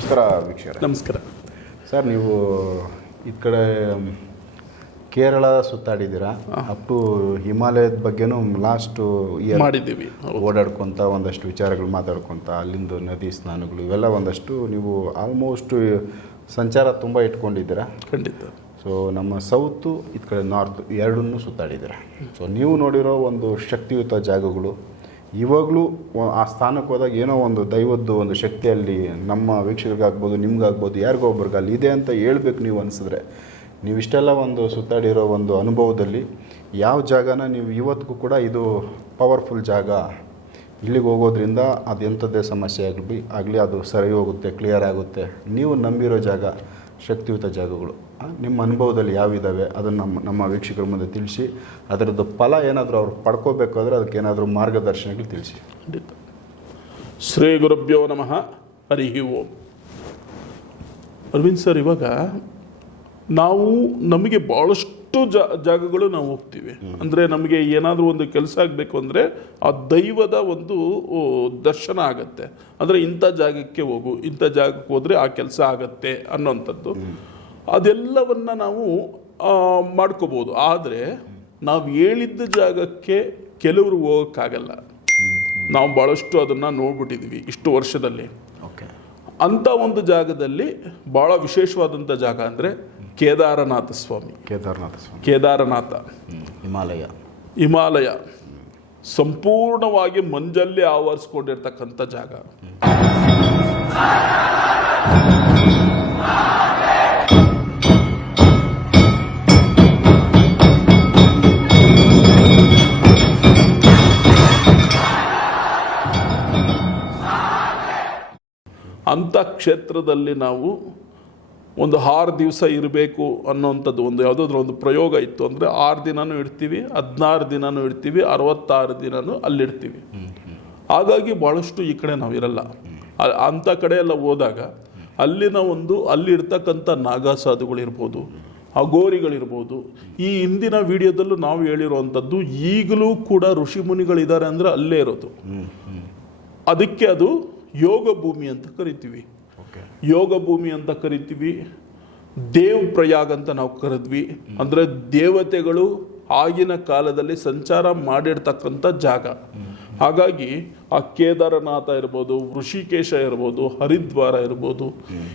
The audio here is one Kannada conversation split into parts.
ನಮಸ್ಕಾರ ವೀಕ್ಷಕರೇ. ನಮಸ್ಕಾರ. ಸರ್ ನೀವು ಈ ಕಡೆ ಕೇರಳ ಸುತ್ತಾಡಿದ್ದೀರಾ? ಅಪ್ ಟು ಹಿಮಾಲಯದ ಬಗ್ಗೆನೂ ಲಾಸ್ಟು ಇಯರ್ ಮಾಡಿದ್ದೀವಿ. ಓಡಾಡ್ಕೊತ ಒಂದಷ್ಟು ವಿಚಾರಗಳು ಮಾತಾಡ್ಕೊತ ಅಲ್ಲಿಂದ ನದಿ ಸ್ನಾನಗಳು ಇವೆಲ್ಲ ಒಂದಷ್ಟು ನೀವು ಆಲ್ಮೋಸ್ಟ್ ಸಂಚಾರ ತುಂಬ ಇಟ್ಕೊಂಡಿದ್ದೀರಾ? ಖಂಡಿತ. ಸೊ ನಮ್ಮ ಸೌತು ಈ ಕಡೆ ನಾರ್ತ್ ಎರಡನ್ನೂ ಸುತ್ತಾಡಿದ್ದೀರಾ? ಸೊ ನೀವು ನೋಡಿರೋ ಒಂದು ಶಕ್ತಿಯುತ ಜಾಗಗಳು ಇವಾಗಲೂ ಆ ಸ್ಥಾನಕ್ಕೆ ಹೋದಾಗ ಏನೋ ಒಂದು ದೈವದ್ದು ಒಂದು ಶಕ್ತಿಯಲ್ಲಿ ನಮ್ಮ ವೀಕ್ಷಕರಿಗಾಗ್ಬೋದು, ನಿಮ್ಗಾಗ್ಬೋದು ಯಾರಿಗೋ ಒಬ್ರಿಗೆ ಅಲ್ಲಿ ಇದೆ ಅಂತ ಹೇಳ್ಬೇಕು ನೀವು ಅನಿಸಿದ್ರೆ ನೀವು ಇಷ್ಟೆಲ್ಲ ಒಂದು ಸುತ್ತಾಡಿರೋ ಒಂದು ಅನುಭವದಲ್ಲಿ ಯಾವ ಜಾಗನ ನೀವು ಇವತ್ತಿಗೂ ಕೂಡ ಇದು ಪವರ್ಫುಲ್ ಜಾಗ ಇಲ್ಲಿಗೆ ಹೋಗೋದ್ರಿಂದ ಅದು ಎಂಥದ್ದೇ ಸಮಸ್ಯೆ ಆಗಲಿ ಆಗಲಿ ಅದು ಸರಿ ಹೋಗುತ್ತೆ, ಕ್ಲಿಯರ್ ಆಗುತ್ತೆ, ನೀವು ನಂಬಿರೋ ಜಾಗ ಶಕ್ತಿಯುತ ಜಾಗಗಳು. ನಿಮ್ಮ ಅನುಭವದಲ್ಲಿ ಯಾವಿದ್ದಾವೆ ಅದನ್ನು ನಮ್ಮ ನಮ್ಮ ವೀಕ್ಷಕರ ಮುಂದೆ ತಿಳಿಸಿ, ಅದರದ್ದು ಫಲ ಏನಾದರೂ ಅವ್ರು ಪಡ್ಕೋಬೇಕಾದ್ರೆ ಅದಕ್ಕೆ ಏನಾದರೂ ಮಾರ್ಗದರ್ಶನಗಳು ತಿಳಿಸಿ. ಖಂಡಿತ. ಶ್ರೀ ಗುರುಭ್ಯೋ ನಮಃ, ಹರಿ ಓಂ. ಅರವಿಂದ್ ಸರ್, ಇವಾಗ ನಾವು ನಮಗೆ ಭಾಳಷ್ಟು ಜಾ ಜಾಗಗಳು ನಾವು ಹೋಗ್ತೀವಿ. ಅಂದರೆ ನಮಗೆ ಏನಾದರೂ ಒಂದು ಕೆಲಸ ಆಗಬೇಕು ಅಂದರೆ ಆ ದೈವದ ಒಂದು ದರ್ಶನ ಆಗತ್ತೆ. ಅಂದರೆ ಇಂಥ ಜಾಗಕ್ಕೆ ಹೋಗು ಇಂಥ ಜಾಗಕ್ಕೆ ಹೋದರೆ ಆ ಕೆಲಸ ಆಗತ್ತೆ ಅನ್ನೋಂಥದ್ದು. ಅದೆಲ್ಲವನ್ನು ನಾವು ಆ, ಮಾಡ್ಕೋಬೋದು. ಆದರೆ ನಾವು ಹೇಳಿದ್ದ ಜಾಗಕ್ಕೆ ಕೆಲವರು ಹೋಗೋಕ್ಕಾಗಲ್ಲ. ನಾವು ಭಾಳಷ್ಟು ಅದನ್ನು ನೋಡ್ಬಿಟ್ಟಿದ್ದೀವಿ ಇಷ್ಟು ವರ್ಷದಲ್ಲಿ. ಓಕೆ. ಅಂಥ ಒಂದು ಜಾಗದಲ್ಲಿ ಭಾಳ ವಿಶೇಷವಾದಂಥ ಜಾಗ ಅಂದರೆ ಕೇದಾರನಾಥ ಸ್ವಾಮಿ. ಕೇದಾರನಾಥ ಸ್ವಾಮಿ. ಕೇದಾರನಾಥ. ಹಿಮಾಲಯ. ಹಿಮಾಲಯ. ಸಂಪೂರ್ಣವಾಗಿ ಮಂಜಲ್ಲಿ ಆವರಿಸ್ಕೊಂಡಿರ್ತಕ್ಕಂಥ ಜಾಗ. ಅಂಥ ಕ್ಷೇತ್ರದಲ್ಲಿ ನಾವು ಒಂದು ಆರು ದಿವಸ ಇರಬೇಕು ಅನ್ನೋಂಥದ್ದು ಒಂದು ಯಾವುದಾದ್ರೂ ಒಂದು ಪ್ರಯೋಗ ಇತ್ತು ಅಂದರೆ ಆರು ದಿನನೂ ಇಡ್ತೀವಿ, ಹದಿನಾರು ದಿನನೂ ಇಡ್ತೀವಿ, ಅರವತ್ತಾರು ದಿನನೂ ಅಲ್ಲಿಡ್ತೀವಿ. ಹಾಗಾಗಿ ಭಾಳಷ್ಟು ಈ ಕಡೆ ನಾವು ಇರಲ್ಲ. ಅಂಥ ಕಡೆ ಎಲ್ಲ ಹೋದಾಗ ಅಲ್ಲಿನ ಒಂದು ಅಲ್ಲಿರ್ತಕ್ಕಂಥ ನಾಗಾಸಾಧುಗಳಿರ್ಬೋದು ಅಗೋರಿಗಳಿರ್ಬೋದು ಈ ಹಿಂದಿನ ವಿಡಿಯೋದಲ್ಲೂ ನಾವು ಹೇಳಿರುವಂಥದ್ದು ಈಗಲೂ ಕೂಡ ಋಷಿ ಮುನಿಗಳಿದ್ದಾರೆ ಅಂದರೆ ಅಲ್ಲೇ ಇರೋದು. ಅದಕ್ಕೆ ಅದು ಯೋಗ ಭೂಮಿ ಅಂತ ಕರಿತೀವಿ. ಯೋಗ ಭೂಮಿ ಅಂತ ಕರಿತೀವಿ ದೇವ್ ಪ್ರಯಾಗ್ ಅಂತ ನಾವು ಕರೆದ್ವಿ. ಅಂದರೆ ದೇವತೆಗಳು ಆಗಿನ ಕಾಲದಲ್ಲಿ ಸಂಚಾರ ಮಾಡಿರ್ತಕ್ಕಂಥ ಜಾಗ. ಹಾಗಾಗಿ ಆ ಕೇದಾರನಾಥ ಇರ್ಬೋದು ಋಷಿಕೇಶ ಇರ್ಬೋದು ಹರಿದ್ವಾರ ಇರ್ಬೋದು.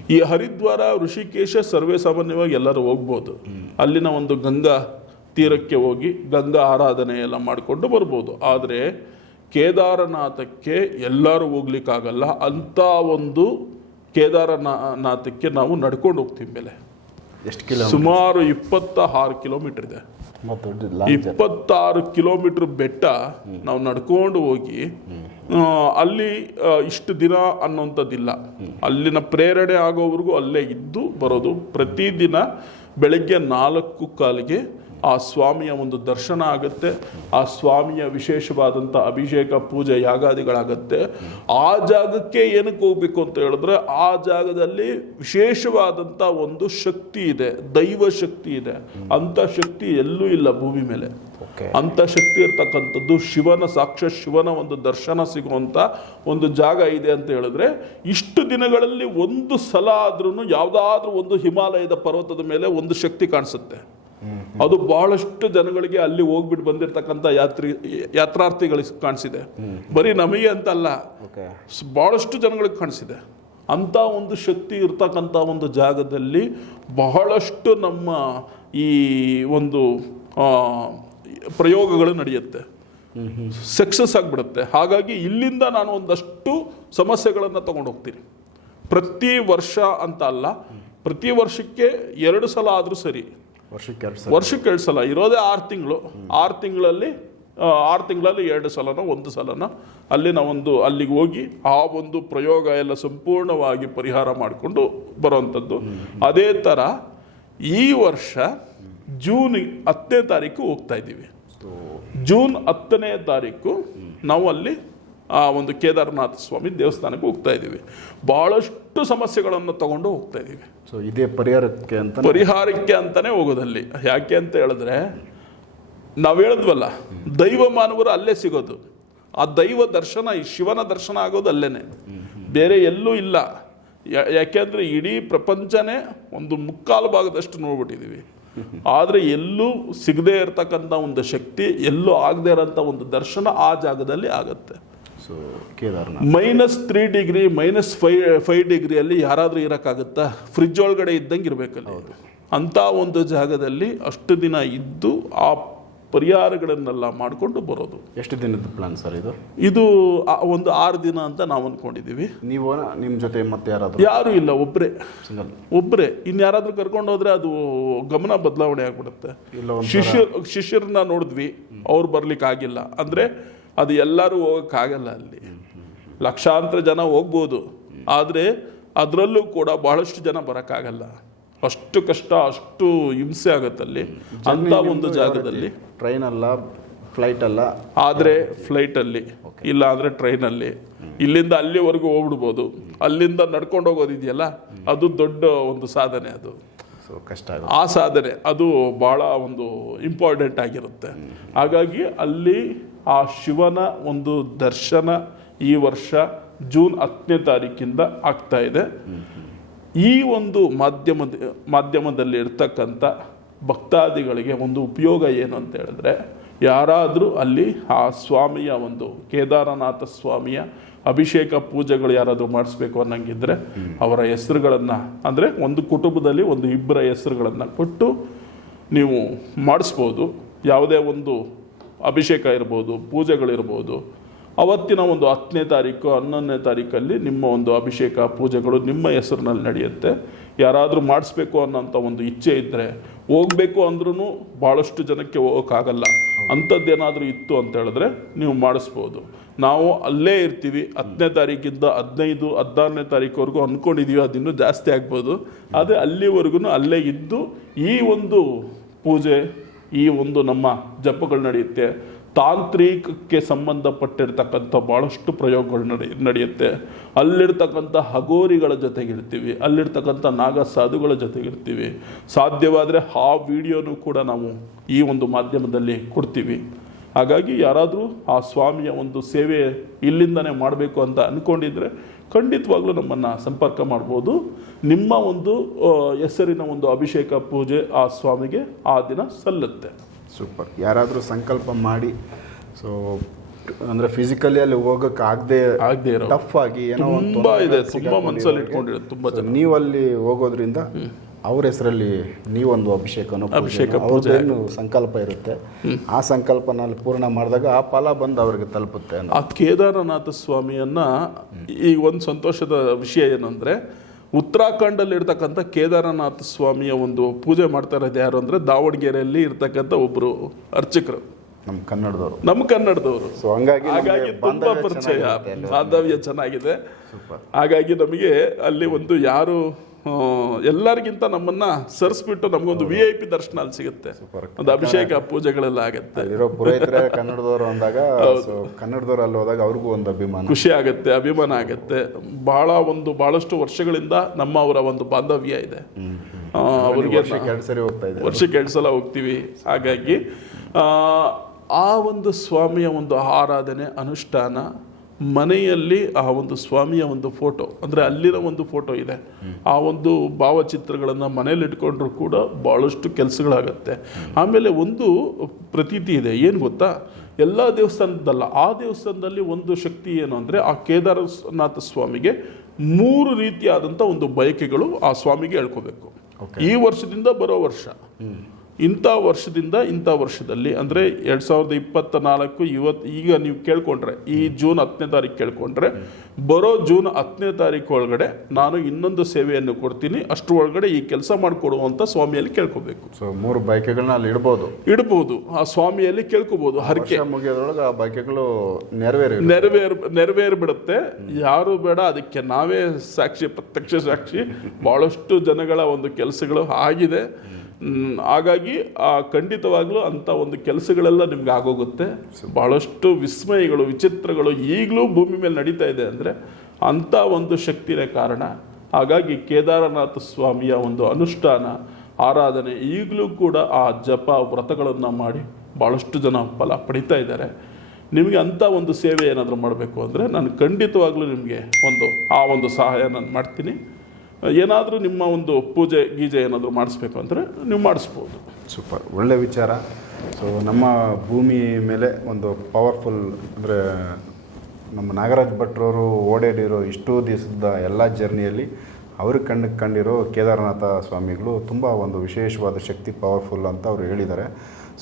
ಈ ಹರಿದ್ವಾರ ಋಷಿಕೇಶ ಸರ್ವೇ ಸಾಮಾನ್ಯವಾಗಿ ಎಲ್ಲರೂ ಹೋಗ್ಬೋದು. ಅಲ್ಲಿನ ಒಂದು ಗಂಗಾ ತೀರಕ್ಕೆ ಹೋಗಿ ಗಂಗಾ ಆರಾಧನೆ ಎಲ್ಲ ಮಾಡಿಕೊಂಡು ಬರ್ಬೋದು. ಆದರೆ ಕೇದಾರನಾಥಕ್ಕೆ ಎಲ್ಲರೂ ಹೋಗ್ಲಿಕ್ಕಾಗಲ್ಲ. ಅಂಥ ಒಂದು ಕೇದಾರನಾಥಕ್ಕೆ ನಾವು ನಡ್ಕೊಂಡು ಹೋಗ್ತೀವಿ ಮೇಲೆ. ಎಷ್ಟು ಕಿಲೋ ಸುಮಾರು ಇಪ್ಪತ್ತ ಆರು ಕಿಲೋಮೀಟರ್ ಇದೆ. ಇಪ್ಪತ್ತಾರು ಕಿಲೋಮೀಟರ್ ಬೆಟ್ಟ ನಾವು ನಡ್ಕೊಂಡು ಹೋಗಿ ಅಲ್ಲಿ ಇಷ್ಟು ದಿನ ಅನ್ನೋಂಥದ್ದಿಲ್ಲ ಅಲ್ಲಿನ ಪ್ರೇರಣೆ ಆಗೋವರೆಗೂ ಅಲ್ಲೇ ಇದ್ದು ಬರೋದು. ಪ್ರತಿದಿನ ಬೆಳಗ್ಗೆ ನಾಲ್ಕು ಕಾಲಿಗೆ ಆ ಸ್ವಾಮಿಯ ಒಂದು ದರ್ಶನ ಆಗುತ್ತೆ ಆ ಸ್ವಾಮಿಯ ವಿಶೇಷವಾದಂಥ ಅಭಿಷೇಕ ಪೂಜೆ ಯಾಗಾದಿಗಳಾಗತ್ತೆ. ಆ ಜಾಗಕ್ಕೆ ಏನಕ್ಕೆ ಹೋಗ್ಬೇಕು ಅಂತ ಹೇಳಿದ್ರೆ ಆ ಜಾಗದಲ್ಲಿ ವಿಶೇಷವಾದಂಥ ಒಂದು ಶಕ್ತಿ ಇದೆ ದೈವ ಶಕ್ತಿ ಇದೆ. ಅಂಥ ಶಕ್ತಿ ಎಲ್ಲೂ ಇಲ್ಲ ಭೂಮಿ ಮೇಲೆ. ಅಂಥ ಅಂತ ಶಕ್ತಿ ಇರ್ತಕ್ಕಂಥದ್ದು ಶಿವನ ಸಾಕ್ಷ ಶಿವನ ಒಂದು ದರ್ಶನ ಸಿಗುವಂಥ ಒಂದು ಜಾಗ ಇದೆ ಅಂತ ಹೇಳಿದ್ರೆ ಇಷ್ಟು ದಿನಗಳಲ್ಲಿ ಒಂದು ಸಲ ಆದ್ರೂ ಯಾವುದಾದ್ರೂ ಒಂದು ಹಿಮಾಲಯದ ಪರ್ವತದ ಮೇಲೆ ಒಂದು ಶಕ್ತಿ ಕಾಣಿಸುತ್ತೆ. ಅದು ಬಹಳಷ್ಟು ಜನಗಳಿಗೆ ಅಲ್ಲಿ ಹೋಗ್ಬಿಟ್ಟು ಬಂದಿರತಕ್ಕಂಥ ಯಾತ್ರಿ ಯಾತ್ರಾರ್ಥಿಗಳಿಗೆ ಕಾಣಿಸಿದೆ. ಬರೀ ನಮಗೆ ಅಂತಲ್ಲ. ಬಹಳಷ್ಟು ಜನಗಳಿಗೆ ಕಾಣಿಸಿದೆ. ಅಂಥ ಒಂದು ಶಕ್ತಿ ಇರ್ತಕ್ಕಂಥ ಒಂದು ಜಾಗದಲ್ಲಿ ಬಹಳಷ್ಟು ನಮ್ಮ ಈ ಒಂದು ಪ್ರಯೋಗಗಳು ನಡೆಯುತ್ತೆ. ಸಕ್ಸಸ್ ಆಗಿಬಿಡುತ್ತೆ. ಹಾಗಾಗಿ ಇಲ್ಲಿಂದ ನಾನು ಒಂದಷ್ಟು ಸಮಸ್ಯೆಗಳನ್ನು ತಗೊಂಡು ಹೋಗ್ತೀನಿ ಪ್ರತಿ ವರ್ಷ ಅಂತ ಅಲ್ಲ ಪ್ರತಿ ವರ್ಷಕ್ಕೆ ಎರಡು ಸಲ ಆದರೂ ಸರಿ. ವರ್ಷಕ್ಕೆ ಎರಡು ಸಲ. ವರ್ಷಕ್ಕೆ ಎರಡು ಸಲ. ಇರೋದೇ ಆರು ತಿಂಗಳು. ಆರು ತಿಂಗಳಲ್ಲಿ ಆರು ತಿಂಗಳಲ್ಲಿ ಎರಡು ಸಲನ ಒಂದು ಸಲನ. ಅಲ್ಲಿ ಒಂದು ಅಲ್ಲಿಗೆ ಹೋಗಿ ಆ ಒಂದು ಪ್ರಯೋಗ ಎಲ್ಲ ಸಂಪೂರ್ಣವಾಗಿ ಪರಿಹಾರ ಮಾಡಿಕೊಂಡು ಬರುವಂಥದ್ದು. ಅದೇ ಥರ ಈ ವರ್ಷ ಜೂನ್ ಹತ್ತನೇ ತಾರೀಕು ಹೋಗ್ತಾ ಇದ್ದೀವಿ. ಜೂನ್ ಹತ್ತನೇ ತಾರೀಕು ನಾವು ಅಲ್ಲಿ ಆ ಒಂದು ಕೇದಾರನಾಥ ಸ್ವಾಮಿ ದೇವಸ್ಥಾನಕ್ಕೆ ಹೋಗ್ತಾ ಇದ್ದೀವಿ. ಭಾಳಷ್ಟು ಸಮಸ್ಯೆಗಳನ್ನು ತಗೊಂಡು ಹೋಗ್ತಾ ಇದ್ದೀವಿ. ಸೊ ಇದೇ ಪರಿಹಾರಕ್ಕೆ ಅಂತ ಪರಿಹಾರಕ್ಕೆ ಅಂತಲೇ ಹೋಗೋದಲ್ಲಿ ಯಾಕೆ ಅಂತ ಹೇಳಿದ್ರೆ ನಾವು ಹೇಳಿದ್ವಲ್ಲ ದೈವ ಮಾನವರು ಅಲ್ಲೇ ಸಿಗೋದು. ಆ ದೈವ ದರ್ಶನ ಈ ಶಿವನ ದರ್ಶನ ಆಗೋದು ಅಲ್ಲೇ ಬೇರೆ ಎಲ್ಲೂ ಇಲ್ಲ. ಯಾಕೆಂದ್ರೆ ಇಡೀ ಪ್ರಪಂಚನೇ ಒಂದು ಮುಕ್ಕಾಲು ಭಾಗದಷ್ಟು ನೋಡ್ಬಿಟ್ಟಿದ್ದೀವಿ. ಆದರೆ ಎಲ್ಲೂ ಸಿಗದೇ ಇರತಕ್ಕಂಥ ಒಂದು ಶಕ್ತಿ ಎಲ್ಲೂ ಆಗದೇ ಇರೋಂಥ ಒಂದು ದರ್ಶನ ಆ ಜಾಗದಲ್ಲಿ ಆಗತ್ತೆ. So Kedarnath. Minus three degree minus five five ಡಿಗ್ರಿಯಲ್ಲಿ ಯಾರಾದರೂ ಇರೋಕ್ಕಾಗುತ್ತಾ? ಫ್ರಿಜ್ ಒಳಗಡೆ ಇದ್ದಂಗೆ ಇರಬೇಕಲ್ಲ. ಅಂಥ ಒಂದು ಜಾಗದಲ್ಲಿ ಅಷ್ಟು ದಿನ ಇದ್ದು ಆ ಪರಿಹಾರಗಳನ್ನೆಲ್ಲ ಮಾಡಿಕೊಂಡು ಬರೋದು. ಎಷ್ಟು ದಿನದ ಪ್ಲಾನ್ ಸರ್ ಇದು? ಇದು ಒಂದು ಆರು ದಿನ ಅಂತ ನಾವು ಅಂದ್ಕೊಂಡಿದ್ದೀವಿ ನೀವು ನಿಮ್ಮ ಜೊತೆ ಮತ್ತೆ ಯಾರಾದರೂ? ಯಾರೂ ಇಲ್ಲ ಒಬ್ಬರೇ ಸಿಂಗಲ್ ಒಬ್ಬರೇ ಯಾರಾದರೂ ಕರ್ಕೊಂಡು ಹೋದರೆ ಅದು ಗಮನ ಬದಲಾವಣೆ ಆಗಿಬಿಡುತ್ತೆ. ಶಿಷ್ಯ ಶಿಷ್ಯರನ್ನ ನೋಡಿದ್ವಿ ಅವ್ರು ಬರ್ಲಿಕ್ಕೆ ಆಗಿಲ್ಲ ಅಂದ್ರೆ ಅದು ಎಲ್ಲರೂ ಹೋಗೋಕ್ಕಾಗಲ್ಲ ಅಲ್ಲಿ. ಲಕ್ಷಾಂತರ ಜನ ಹೋಗ್ಬೋದು. ಆದರೆ ಅದರಲ್ಲೂ ಕೂಡ ಬಹಳಷ್ಟು ಜನ ಬರೋಕ್ಕಾಗಲ್ಲ. ಅಷ್ಟು ಕಷ್ಟ ಅಷ್ಟು ಹಿಂಸೆ ಆಗತ್ತಲ್ಲಿ ಅಂತ ಒಂದು ಜಾಗದಲ್ಲಿ. ಟ್ರೈನ್ ಅಲ್ಲ ಫ್ಲೈಟ್ ಅಲ್ಲ ಆದರೆ ಫ್ಲೈಟಲ್ಲಿ. ಇಲ್ಲ ಅಂದರೆ ಟ್ರೈನಲ್ಲಿ. ಇಲ್ಲಿಂದ ಅಲ್ಲಿವರೆಗೂ ಹೋಗ್ಬಿಡ್ಬೋದು. ಅಲ್ಲಿಂದ ನಡ್ಕೊಂಡು ಹೋಗೋದಿದೆಯಲ್ಲ? ಅದು ದೊಡ್ಡ ಒಂದು ಸಾಧನೆ ಅದು. ಸೊ ಕಷ್ಟ ಆ ಸಾಧನೆ ಅದು ಬಹಳ ಒಂದು ಇಂಪಾರ್ಟೆಂಟ್ ಆಗಿರುತ್ತೆ. ಹಾಗಾಗಿ ಅಲ್ಲಿ ಆ ಶಿವನ ಒಂದು ದರ್ಶನ ಈ ವರ್ಷ ಜೂನ್ ಹತ್ತನೇ ತಾರೀಕಿಂದ ಆಗ್ತಾ ಇದೆ. ಈ ಒಂದು ಮಾಧ್ಯಮದ ಮಾಧ್ಯಮದಲ್ಲಿ ಇರ್ತಕ್ಕಂಥ ಭಕ್ತಾದಿಗಳಿಗೆ ಒಂದು ಉಪಯೋಗ ಏನು ಅಂತ ಹೇಳಿದ್ರೆ, ಯಾರಾದರೂ ಅಲ್ಲಿ ಆ ಸ್ವಾಮಿಯ ಒಂದು ಕೇದಾರನಾಥ ಸ್ವಾಮಿಯ ಅಭಿಷೇಕ ಪೂಜೆಗಳು ಯಾರಾದರೂ ಮಾಡಿಸ್ಬೇಕು ಅನ್ನಂಗಿದ್ರೆ ಅವರ ಹೆಸರುಗಳನ್ನು, ಅಂದರೆ ಒಂದು ಕುಟುಂಬದಲ್ಲಿ ಒಂದು ಇಬ್ಬರ ಹೆಸರುಗಳನ್ನು ಕೊಟ್ಟು ನೀವು ಮಾಡಿಸ್ಬೋದು. ಯಾವುದೇ ಒಂದು ಅಭಿಷೇಕ ಇರ್ಬೋದು, ಪೂಜೆಗಳಿರ್ಬೋದು. ಅವತ್ತಿನ ಒಂದು ಹತ್ತನೇ ತಾರೀಕು, ಹನ್ನೊಂದನೇ ತಾರೀಕಲ್ಲಿ ನಿಮ್ಮ ಒಂದು ಅಭಿಷೇಕ, ಪೂಜೆಗಳು ನಿಮ್ಮ ಹೆಸರಿನಲ್ಲಿ ನಡೆಯುತ್ತೆ. ಯಾರಾದರೂ ಮಾಡಿಸ್ಬೇಕು ಅನ್ನೋಂಥ ಒಂದು ಇಚ್ಛೆ ಇದ್ದರೆ ಹೋಗಬೇಕು ಅಂದ್ರೂ ಭಾಳಷ್ಟು ಜನಕ್ಕೆ ಹೋಗೋಕ್ಕಾಗಲ್ಲ. ಅಂಥದ್ದೇನಾದರೂ ಇತ್ತು ಅಂತ ಹೇಳಿದ್ರೆ ನೀವು ಮಾಡಿಸ್ಬೋದು. ನಾವು ಅಲ್ಲೇ ಇರ್ತೀವಿ. ಹತ್ತನೇ ತಾರೀಕಿಂದ ಹದಿನೈದು, ಹದಿನಾರನೇ ತಾರೀಕುವರೆಗೂ ಅಂದ್ಕೊಂಡಿದ್ದೀವಿ ಅದಿನ್ನೂ ಜಾಸ್ತಿ ಆಗ್ಬೋದು. ಆದರೆ ಅಲ್ಲಿವರೆಗೂ ಅಲ್ಲೇ ಇದ್ದು ಈ ಒಂದು ಪೂಜೆ ಈ ಒಂದು ನಮ್ಮ ಜಪಗಳು ನಡೆಯುತ್ತೆ. ತಾಂತ್ರಿಕಕ್ಕೆ ಸಂಬಂಧಪಟ್ಟಿರ್ತಕ್ಕಂಥ ಭಾಳಷ್ಟು ಪ್ರಯೋಗಗಳು ನಡೆ, ನಡೆಯುತ್ತೆ. ಅಲ್ಲಿರ್ತಕ್ಕಂಥ ಹಗೋರಿಗಳ ಜೊತೆಗಿರ್ತೀವಿ, ಅಲ್ಲಿರ್ತಕ್ಕಂಥ ನಾಗ ಸಾಧುಗಳ ಜೊತೆಗಿರ್ತೀವಿ. ಸಾಧ್ಯವಾದರೆ ಆ ವಿಡಿಯೋನು ಕೂಡ ನಾವು ಈ ಒಂದು ಮಾಧ್ಯಮದಲ್ಲಿ ಕೊಡ್ತೀವಿ. ಹಾಗಾಗಿ ಯಾರಾದರೂ ಆ ಸ್ವಾಮಿಯ ಒಂದು ಸೇವೆ ಇಲ್ಲಿಂದನೇ ಮಾಡಬೇಕು ಅಂತ ಅಂದ್ಕೊಂಡಿದ್ರೆ ಖಂಡಿತವಾಗ್ಲೂ ನಮ್ಮನ್ನು ಸಂಪರ್ಕ ಮಾಡ್ಬೋದು. ನಿಮ್ಮ ಒಂದು ಹೆಸರಿನ ಒಂದು ಅಭಿಷೇಕ ಪೂಜೆ ಆ ಸ್ವಾಮಿಗೆ ಆ ದಿನ ಸಲ್ಲುತ್ತೆ. ಸೂಪರ್. ಯಾರಾದರೂ ಸಂಕಲ್ಪ ಮಾಡಿ ಸೊ ಅಂದರೆ ಫಿಸಿಕಲಿ ಅಲ್ಲಿ ಹೋಗೋಕೆ ಆಗದೆ ಆಗದೆ ಟಫ್ ಆಗಿ ಏನೋ ತುಂಬಾ ಇದೆ ತುಂಬಾ ಮನಸ್ಸಲ್ಲಿ ಇಟ್ಕೊಂಡಿರೋದು ತುಂಬಾ ನೀವು ಅಲ್ಲಿ ಹೋಗೋದ್ರಿಂದ ಅವ್ರ ಹೆಸರಲ್ಲಿ ನೀವೊಂದು ಅಭಿಷೇಕನೋ ಅಭಿಷೇಕ ಪೂಜೆ ಅವ್ರದ್ದೇನು ಸಂಕಲ್ಪ ಇರುತ್ತೆ. ಆ ಸಂಕಲ್ಪನಲ್ಲಿ ಪೂರ್ಣ ಮಾಡಿದಾಗ ಆ ಫಲ ಬಂದು ಅವ್ರಿಗೆ ತಲುಪುತ್ತೆ ಆ ಕೇದಾರನಾಥ ಸ್ವಾಮಿಯನ್ನ ಈ ಒಂದು ಸಂತೋಷದ ವಿಷಯ ಏನಂದ್ರೆ ಉತ್ತರಾಖಂಡಲ್ಲಿ ಇರ್ತಕ್ಕಂಥ ಕೇದಾರನಾಥ ಸ್ವಾಮಿಯ ಒಂದು ಪೂಜೆ ಮಾಡ್ತಾ ಇರೋದು ಯಾರು ಅಂದ್ರೆ ದಾವಣಗೆರೆಯಲ್ಲಿ ಇರ್ತಕ್ಕಂಥ ಒಬ್ರು ಅರ್ಚಕರು. ನಮ್ಮ ಕನ್ನಡದವರು. ನಮ್ಮ ಕನ್ನಡದವರು. ಸೊ ಹಂಗಾಗಿ ಹಾಗಾಗಿ ತುಂಬಾ ಬಾಂಧವ್ಯ ಪರಿಚಯ. ಬಾಂಧವ್ಯ ಚೆನ್ನಾಗಿದೆ. ಹಾಗಾಗಿ ನಮಗೆ ಅಲ್ಲಿ ಒಂದು ಯಾರು ಎಲ್ಲರಿಗಿಂತ ನಮ್ಮನ್ನ ಸರಿಸ್ಬಿಟ್ಟು ನಮಗೊಂದು ವಿ ಐ ಪಿ ದರ್ಶನ ಅಲ್ಲಿ ಸಿಗುತ್ತೆ. ಒಂದು ಅಭಿಷೇಕ ಪೂಜೆಗಳೆಲ್ಲ ಆಗುತ್ತೆ. ಕನ್ನಡದವರು ಅಂದಾಗ ಕನ್ನಡದವರು ಅಲ್ಲಿ ಹೋದಾಗ ಅವ್ರಿಗೂ ಒಂದು ಅಭಿಮಾನ. ಖುಷಿ ಆಗುತ್ತೆ ಅಭಿಮಾನ ಆಗುತ್ತೆ. ಬಹಳ ಒಂದು ಬಹಳಷ್ಟು ವರ್ಷಗಳಿಂದ ನಮ್ಮ ಅವರ ಒಂದು ಬಾಂಧವ್ಯ ಇದೆ. ಅವರಿಗೆ ವರ್ಷಕ್ಕೆ ಎರಡು ಸರಿ ಹೋಗ್ತಾ ಇದೆ. ವರ್ಷಕ್ಕೆ ಎರಡು ಸಲ ಹೋಗ್ತೀವಿ. ಹಾಗಾಗಿ ಆ, ಆ ಒಂದು ಸ್ವಾಮಿಯ ಒಂದು ಆರಾಧನೆ ಅನುಷ್ಠಾನ ಮನೆಯಲ್ಲಿ ಆ ಒಂದು ಸ್ವಾಮಿಯ ಒಂದು ಫೋಟೋ ಅಂದರೆ ಅಲ್ಲಿನ ಒಂದು ಫೋಟೋ ಇದೆ. ಆ ಒಂದು ಭಾವಚಿತ್ರಗಳನ್ನು ಮನೇಲಿ ಇಟ್ಕೊಂಡ್ರು ಕೂಡ ಭಾಳಷ್ಟು ಕೆಲಸಗಳಾಗತ್ತೆ. ಆಮೇಲೆ ಒಂದು ಪ್ರತೀತಿ ಇದೆ. ಏನು ಗೊತ್ತಾ? ಎಲ್ಲ ದೇವಸ್ಥಾನದಲ್ಲ ಆ ದೇವಸ್ಥಾನದಲ್ಲಿ ಒಂದು ಶಕ್ತಿ ಏನು ಅಂದರೆ ಆ ಕೇದಾರನಾಥ ಸ್ವಾಮಿಗೆ ಮೂರು ರೀತಿಯಾದಂಥ ಒಂದು ಬಯಕೆಗಳು ಆ ಸ್ವಾಮಿಗೆ ಹೇಳ್ಕೋಬೇಕು. ಈ ವರ್ಷದಿಂದ ಬರೋ ವರ್ಷ. ಇಂಥ ವರ್ಷದಿಂದ ಇಂಥ ವರ್ಷದಲ್ಲಿ ಅಂದರೆ ಎರಡು ಸಾವಿರದ ಇಪ್ಪತ್ತ ನಾಲ್ಕು ಇವತ್ತು ಈಗ ನೀವು ಕೇಳ್ಕೊಂಡ್ರೆ ಈ ಜೂನ್ ಹತ್ತನೇ ತಾರೀಕು ಕೇಳ್ಕೊಂಡ್ರೆ ಬರೋ ಜೂನ್ ಹತ್ತನೇ ತಾರೀಕು ಒಳಗಡೆ ನಾನು ಇನ್ನೊಂದು ಸೇವೆಯನ್ನು ಕೊಡ್ತೀನಿ ಅಷ್ಟು ಒಳಗಡೆ ಈ ಕೆಲಸ ಮಾಡಿಕೊಡುವಂಥ ಸ್ವಾಮಿಯಲ್ಲಿ ಕೇಳ್ಕೋಬೇಕು. ಸೊ ಮೂರು ಬೈಕ್ಗಳನ್ನ ಅಲ್ಲಿ ಇಡ್ಬೋದು? ಇಡ್ಬೋದು. ಆ ಸ್ವಾಮಿಯಲ್ಲಿ ಕೇಳ್ಕೋಬೋದು ಹರಕೆ. ಮುಗಿಯೋದ್ರೊಳಗೆ ಆ ಬೈಕ್ಗಳು ನೆರವೇರಿ ನೆರವೇರ್ ನೆರವೇರ್ಬಿಡುತ್ತೆ. ಯಾರು ಬೇಡ ಅದಕ್ಕೆ ನಾವೇ ಸಾಕ್ಷಿ ಪ್ರತ್ಯಕ್ಷ ಸಾಕ್ಷಿ. ಭಾಳಷ್ಟು ಜನಗಳ ಒಂದು ಕೆಲಸಗಳು ಆಗಿದೆ. ಹಾಗಾಗಿ ಆ ಖಂಡಿತವಾಗ್ಲೂ ಅಂತ ಒಂದು ಕೆಲಸಗಳೆಲ್ಲ ನಿಮ್ಗೆ ಆಗೋಗುತ್ತೆ. ಬಹಳಷ್ಟು ವಿಸ್ಮಯಗಳು, ವಿಚಿತ್ರಗಳು ಈಗಲೂ ಭೂಮಿ ಮೇಲೆ ನಡೀತಾ ಇದೆ ಅಂದರೆ ಅಂಥ ಒಂದು ಶಕ್ತಿನೇ ಕಾರಣ. ಹಾಗಾಗಿ ಕೇದಾರನಾಥ ಸ್ವಾಮಿಯ ಒಂದು ಅನುಷ್ಠಾನ, ಆರಾಧನೆ ಈಗಲೂ ಕೂಡ ಆ ಜಪ ವ್ರತಗಳನ್ನು ಮಾಡಿ ಭಾಳಷ್ಟು ಜನ ಫಲ ಪಡಿತಾ ಇದ್ದಾರೆ. ನಿಮಗೆ ಅಂಥ ಒಂದು ಸೇವೆ ಏನಾದರೂ ಮಾಡಬೇಕು ಅಂದರೆ ನಾನು ಖಂಡಿತವಾಗ್ಲೂ ನಿಮಗೆ ಒಂದು, ಆ ಒಂದು ಸಹಾಯ ನಾನು ಮಾಡ್ತೀನಿ. ಏನಾದರೂ ನಿಮ್ಮ ಒಂದು ಪೂಜೆ ಗೀಜೆ ಏನಾದರೂ ಮಾಡಿಸ್ಬೇಕು ಅಂದರೆ ನೀವು ಮಾಡಿಸ್ಬೋದು. ಸೂಪರ್. ಒಳ್ಳೆ ವಿಚಾರ. ಸೊ ನಮ್ಮ ಭೂಮಿ ಮೇಲೆ ಒಂದು ಪವರ್ಫುಲ್ ಅಂದರೆ, ನಮ್ಮ ನಾಗರಾಜ್ ಭಟ್ರವರು ಓಡಾಡಿರೋ ಇಷ್ಟೋ ದಿವಸದ ಎಲ್ಲ ಜರ್ನಿಯಲ್ಲಿ ಅವ್ರಿಗೆ ಕಣ್ಣಿಗೆ ಕಂಡಿರೋ ಕೇದಾರನಾಥ ಸ್ವಾಮಿಗಳು ತುಂಬ ಒಂದು ವಿಶೇಷವಾದ ಶಕ್ತಿ ಪವರ್ಫುಲ್ ಅಂತ ಅವರು ಹೇಳಿದ್ದಾರೆ.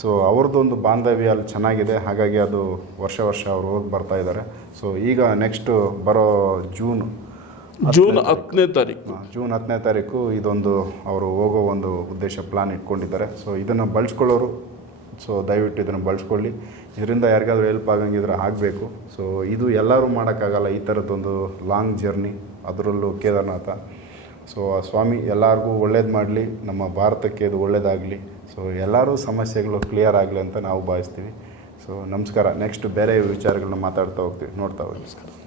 ಸೊ ಅವ್ರದ್ದೊಂದು ಬಾಂಧವ್ಯ ಅಲ್ಲಿ ಚೆನ್ನಾಗಿದೆ. ಹಾಗಾಗಿ ಅದು ವರ್ಷ ವರ್ಷ ಅವರು ಹೋಗಿ ಬರ್ತಾ ಇದ್ದಾರೆ. ಸೊ ಈಗ ನೆಕ್ಸ್ಟು ಬರೋ ಜೂನ್ ಜೂನ್ ಹತ್ತನೇ ತಾರೀಕು. ಜೂನ್ ಹತ್ತನೇ ತಾರೀಕು ಇದೊಂದು ಅವರು ಹೋಗೋ ಒಂದು ಉದ್ದೇಶ ಪ್ಲಾನ್ ಇಟ್ಕೊಂಡಿದ್ದಾರೆ. ಸೊ ಇದನ್ನು ಬಳಸ್ಕೊಳ್ಳೋರು ಸೊ ದಯವಿಟ್ಟು ಇದನ್ನು ಬಳಸ್ಕೊಳ್ಳಿ. ಇದರಿಂದ ಯಾರಿಗಾದ್ರೂ ಹೆಲ್ಪ್ ಆಗಂಗಿದ್ರೆ ಆಗಬೇಕು. ಸೊ ಇದು ಎಲ್ಲರೂ ಮಾಡೋಕ್ಕಾಗಲ್ಲ ಈ ಥರದ್ದೊಂದು ಲಾಂಗ್ ಜರ್ನಿ ಅದರಲ್ಲೂ ಕೇದಾರನಾಥ. ಸೊ ಆ ಸ್ವಾಮಿ ಎಲ್ಲರಿಗೂ ಒಳ್ಳೇದು ಮಾಡಲಿ ನಮ್ಮ ಭಾರತಕ್ಕೆ ಇದು ಒಳ್ಳೇದಾಗಲಿ. ಸೊ ಎಲ್ಲರೂ ಸಮಸ್ಯೆಗಳು ಕ್ಲಿಯರ್ ಆಗಲಿ ಅಂತ ನಾವು ಭಾವಿಸ್ತೀವಿ. ಸೊ ನಮಸ್ಕಾರ. ನೆಕ್ಸ್ಟ್ ಬೇರೆ ವಿಚಾರಗಳನ್ನ ಮಾತಾಡ್ತಾ ಹೋಗ್ತೀವಿ. ನೋಡ್ತಾ ಹೋಗಿ ನಮಸ್ಕಾರ